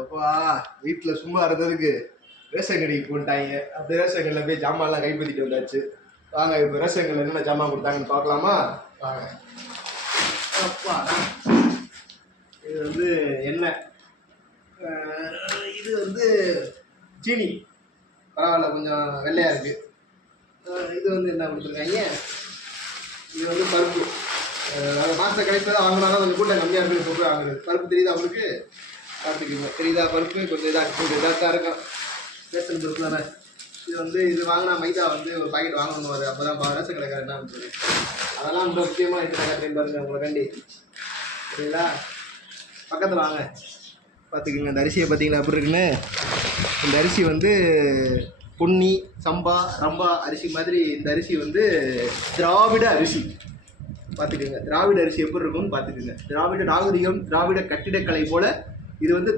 அப்பா வீட்டில் சும்மா இருந்ததுக்கு ரேஷன் கடைக்கு போட்டாங்க. அப்படி ரேஷன் கடையில் போய் ஜாமான்லாம் கைப்பற்றிட்டு வந்தாச்சு. வாங்க இப்போ ரேஷன் கடையில் என்னென்ன ஜாமான் கொடுத்தாங்கன்னு பார்க்கலாமா? வாங்க. அப்பா இது வந்து எண்ணெய், இது வந்து சீனி, பரவாயில்ல கொஞ்சம் வெள்ளையாக இருக்குது. இது வந்து என்ன கொடுத்துருக்காங்க, இது வந்து பருப்பு. மாதத்தை கிடைப்பதை வாங்கினாலும் கொஞ்சம் கூட்டம் கம்மியாக இருக்குது சொல்லிட்டு வாங்குறது. பருப்பு தெரியுதா அவங்களுக்கு? பார்த்துக்குங்க, தெரியுதா? பருப்பு கொஞ்சம் இதாக தான் இருக்கும். ரேஷன் பருப்பு தானே இது. வந்து இது வாங்கினா மைதா வந்து ஒரு பாக்கெட் வாங்கணும். அது அப்போ தான் ரேஷன் கடைக்காரர் என்ன சொல்லி அதெல்லாம் ரொம்ப முக்கியமாக இருக்கிற பாருங்க உங்களை கண்டி. சரிங்களா? பக்கத்தில் வாங்க பார்த்துக்குங்க. இந்த அரிசியை பார்த்தீங்கன்னா எப்படி இருக்குன்னு. இந்த அரிசி வந்து பொன்னி, சம்பா, ரம்பா அரிசி மாதிரி. இந்த அரிசி வந்து திராவிட அரிசி. பார்த்துக்குங்க, திராவிட அரிசி எப்படி இருக்கும்னு பார்த்துக்குங்க. திராவிட நாகரிகம், திராவிட கட்டிடக்கலை போல இது வந்து